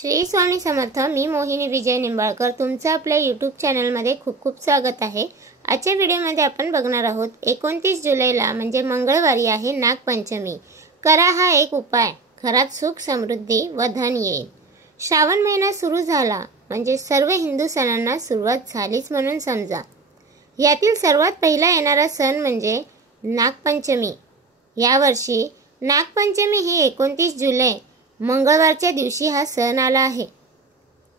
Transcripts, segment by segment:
श्री स्वामी समर्थ। मी मोहिनी विजय निंबाळकर तुमचं आपल्या यूट्यूब चॅनलमध्ये खूप खूप स्वागत आहे। आजच्या व्हिडिओमध्ये आपण बघणार आहोत 29 जुलैला म्हणजे मंगळवारी आहे नागपंचमी। करा हा एक उपाय, घरात सुख समृद्धी व धन येईल। श्रावण महिना सुरू झाला म्हणजे सर्व हिंदू सणांना सुरुवात झालीच म्हणून समजा। यातील सर्वात पहिला येणारा सण म्हणजे नागपंचमी। यावर्षी नागपंचमी ही 29 जुलै मंगळवारच्या दिवशी हा सण आला आहे।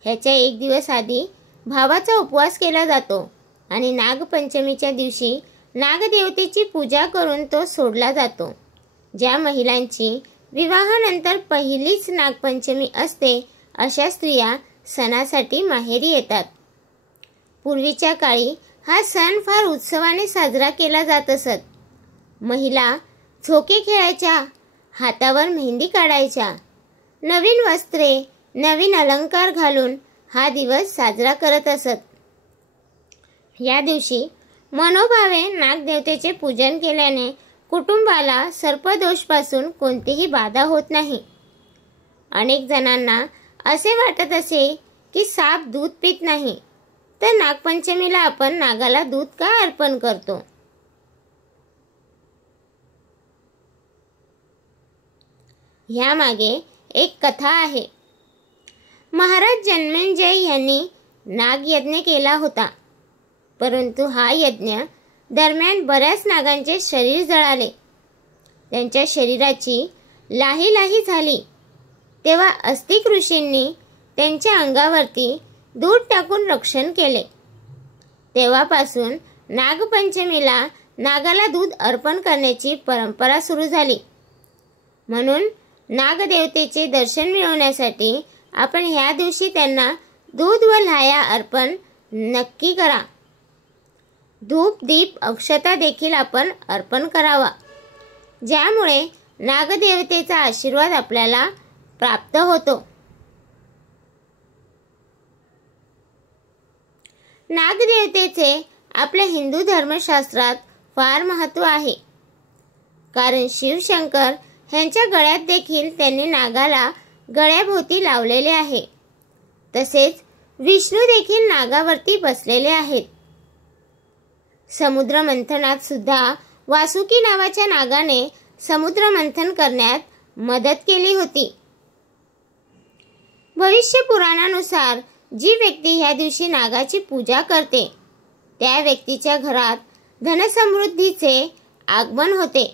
ह्याच्या एक दिवस आधी भावाचा उपवास केला जातो आणि नागपंचमीच्या दिवशी नागदेवतेची पूजा करून तो सोडला जातो। ज्या महिलांची विवाहानंतर पहिलीच नागपंचमी असते अशा स्त्रिया सणासाठी माहेरी येतात। पूर्वीच्या काळी हा सण फार उत्सवाने साजरा केला जात असत। महिला झोके खेळायच्या, हातावर मेहंदी काढायच्या, नवीन वस्त्रे नवीन अलंकार घालून हा दिवस साजरा करत असत। या दिवशी मनोभावे नागदेवतेचे पूजन केल्याने कुटुंबाला सर्पदोषापासून कोणतीही बाधा होत नाही। अनेक जणांना असे वाटत असे की साप दूध पित नाही, तर नागपंचमीला आपण नागाला दूध का अर्पण करतो? यामागे एक कथा आहे। महाराज जन्मेजय यांनी नागयज्ञ केला होता, परंतु हा यज्ञ दरम्यान बऱ्याच नागांचे शरीर जळाले। त्यांच्या शरीराची लाही लाही झाली। तेव्हा अस्तिक ऋषींनी त्यांच्या अंगावरती दूध टाकून रक्षण केले। तेव्हापासून नागपंचमीला नागाला दूध अर्पण करण्याची परंपरा सुरू झाली। म्हणून नागदेवतेचे दर्शन मिळवण्यासाठी आपण ह्या दिवशी त्यांना दूध व लाह्या अर्पण नक्की करा। धूप दीप अक्षता देखील आपण अर्पण करावा, ज्यामुळे नागदेवतेचा आशीर्वाद आपल्याला प्राप्त होतो। नागदेवतेचे आपल्या हिंदू धर्मशास्त्रात फार महत्त्व आहे, कारण शिवशंकर ह्यांच्या गळ्यात देखील त्यांनी नागाला गळ्याभोवती लावलेले आहे। तसेच विष्णू देखील नागावरती बसलेले आहेत। समुद्र मंथनात सुद्धा वासुकी नावाच्या नागाने समुद्र मंथन करण्यात मदत केली होती। भविष्य पुराणानुसार जी व्यक्ती ह्या दिवशी नागाची पूजा करते त्या व्यक्तीच्या घरात धनसमृद्धीचे आगमन होते।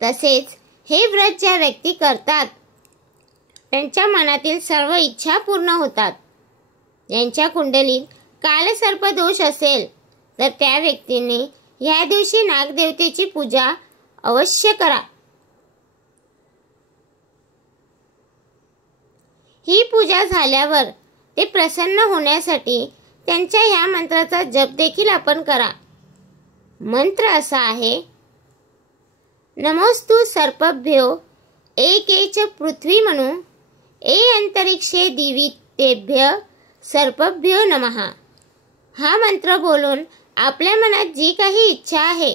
तसेच हे व्रत ज्या व्यक्ती करतात त्यांच्या मनातील सर्व इच्छा पूर्ण होतात। यांच्या कुंडलीत कालसर्प दोष असेल तर त्या व्यक्तीने या दिवशी नागदेवतेची पूजा अवश्य करा। ही पूजा झाल्यावर ते प्रसन्न होण्यासाठी त्यांच्या या मंत्राचा जप देखील आपण करा। मंत्र असा आहे: नमोस्तु सर्पभ्यो एकेच पृथ्वी मनु ए अंतरिक्षे दिवी तेभ्य सर्पभ्यो नमः। हा मंत्र बोलून आपल्या मनात जी काही इच्छा आहे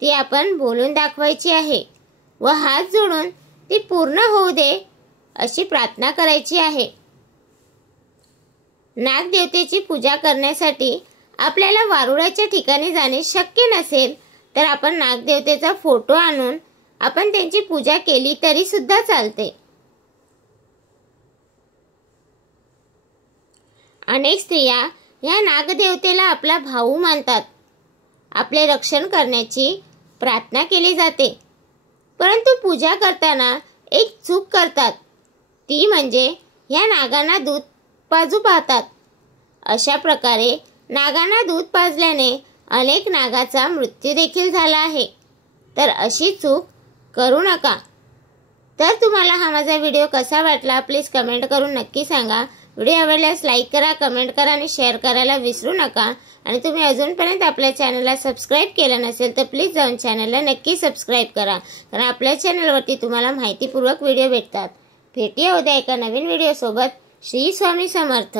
ती आपण बोलून दाखवायची आहे व हात जोडून ती पूर्ण होऊ दे अशी प्रार्थना करायची आहे। नागदेवतेची पूजा करण्यासाठी आपल्याला वारुळाच्या ठिकाणी जाणे शक्य नसेल तर आपण नागदेवतेचा फोटो आणून आपण त्यांची पूजा केली तरी सुद्धा चालते। अनेक स्त्रिया या नागदेवतेला आपला भाऊ मानतात। आपले रक्षण करण्याची प्रार्थना केली जाते, परंतु पूजा करताना एक चूक करतात, ती म्हणजे या नागांना दूध पाजू पाहतात। अशा प्रकारे नागांना दूध पाजल्याने अनेक नागाचा मृत्यू देखील झाला आहे, तर अशी चूक करू नका। तर तुम्हाला हा माझा व्हिडिओ कसा वाटला प्लीज कमेंट करून नक्की सांगा। व्हिडिओ आवडल्यास लाईक करा, कमेंट करा आणि शेअर करायला विसरू नका। आणि तुम्ही अजूनपर्यंत आपल्या चॅनलला सबस्क्राईब केलं नसेल तर प्लीज जाऊन चॅनलला नक्की सबस्क्राईब करा, कारण आपल्या चॅनलवरती तुम्हाला माहितीपूर्वक व्हिडिओ भेटतात। भेटूया उद्या एका नवीन व्हिडिओ सोबत। श्री स्वामी समर्थ।